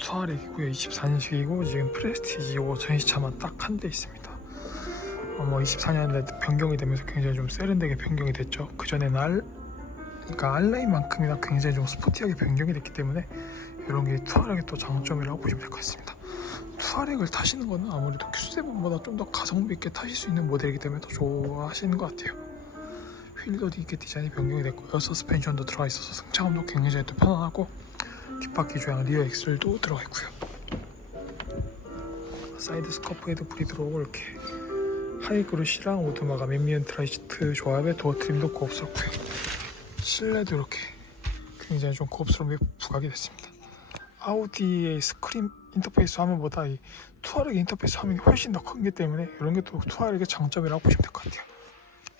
투아렉이고요 24년식이고 지금 프레스티지고 전시차만 딱 한 대 있습니다. 어, 뭐 24년에 변경이 되면서 굉장히 좀 세련되게 변경이 됐죠. 그 전에는 알 그러니까 알라인만큼이나 굉장히 좀 스포티하게 변경이 됐기 때문에 이런 게 투아렉의 또 장점이라고 보시면 될 것 같습니다. 투아렉을 타시는 거는 아무래도 Q7보다 좀 더 가성비 있게 타실 수 있는 모델이기 때문에 더 좋아하시는 것 같아요. 휠도 이렇게 디자인이 변경이 됐고 에어 서스펜션도 들어가 있어서 승차감도 굉장히 또 편안하고 뒷바퀴 조향 리어 엑셀도 들어가 있고요. 사이드 스커프에도 불이 들어오고 이렇게 하이그루시랑 오두마감 앰비언트 라이트 조합의 도어 트림도 고급스럽고요. 실내도 이렇게 굉장히 좀 고급스러운 부각이 됐습니다. 아우디의 스크린 인터페이스 화면보다 이 투아렉 인터페이스 화면이 훨씬 더 큰 게 때문에 이런 게 또 투아렉의 장점이라고 보시면 될 것 같아요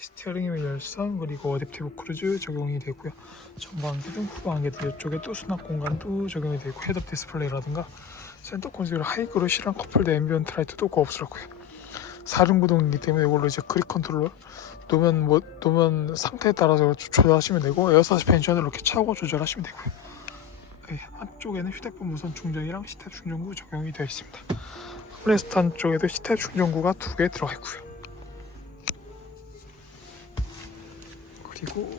스티어링의 열선 그리고 어댑티브 크루즈 적용이 되고요. 전방기 등 후방기 등 이쪽에 또 수납 공간도 적용이 되고 헤드업 디스플레이라든가 센터 콘솔 하이그로시랑 커플드 앰비언트 라이트도 고급스럽고요. 사륜구동이기 때문에 이걸로 이제 그립 컨트롤러 노면 뭐 노면 상태에 따라서 조- 조절하시면 되고 에어 서스펜션을 이렇게 차고 조절하시면 되고요. 네, 앞쪽에는 휴대폰 무선 충전이랑 시탭 충전구 적용이 되어 있습니다. 홈레스트 안쪽에도 시탭 충전구가 두 개 들어가 있고요 그리고.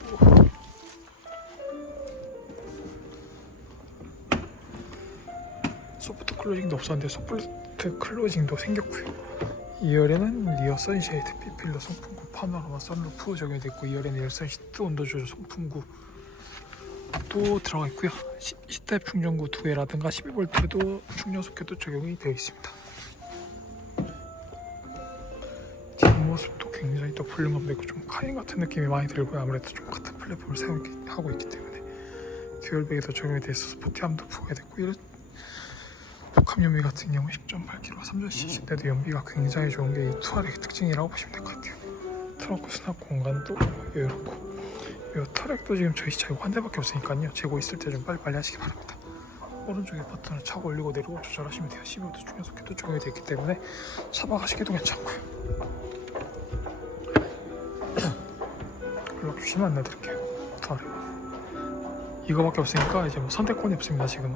소프트 클로징도 없었는데 소프트 클로징도 생겼고요. 2열에는 리어 선쉐이드 B필러 송풍구 파노라마 선루프 적용이 됐고 2열에는 열선 시트 온도 조절 송풍구 또 들어가 있고요. 시, 시탭 충전구 두 개라든가 12V도 충전 소켓도 적용이 되어 있습니다 모습도 굉장히 또 볼륨감도 좀 카인 같은 느낌이 많이 들고요. 아무래도 좀 같은 플랫폼을 사용하고 있기 때문에 듀얼백에도 적용이 돼 있어서 스포티함도 부과됐고 이런 복합 연비 같은 경우 10.8kg 3.7인데도 연비가 굉장히 좋은 게 이 투아렉의 특징이라고 보시면 될 것 같아요. 트렁크 수납 공간도 여유롭고 이 터렉도 지금 저희 차에 한 대밖에 없으니까요. 재고 있을 때 좀 빨리빨리 하시기 바랍니다. 오른쪽에 버튼을 차고 올리고 내리고 조절하시면 돼요. 12V 충전 소켓도 적용이 되어 있기 때문에 차박하시기도 괜찮고요 주시면 안내드릴게요. 터렉 이거밖에 없으니까 이제 뭐 선택권이 없습니다 지금은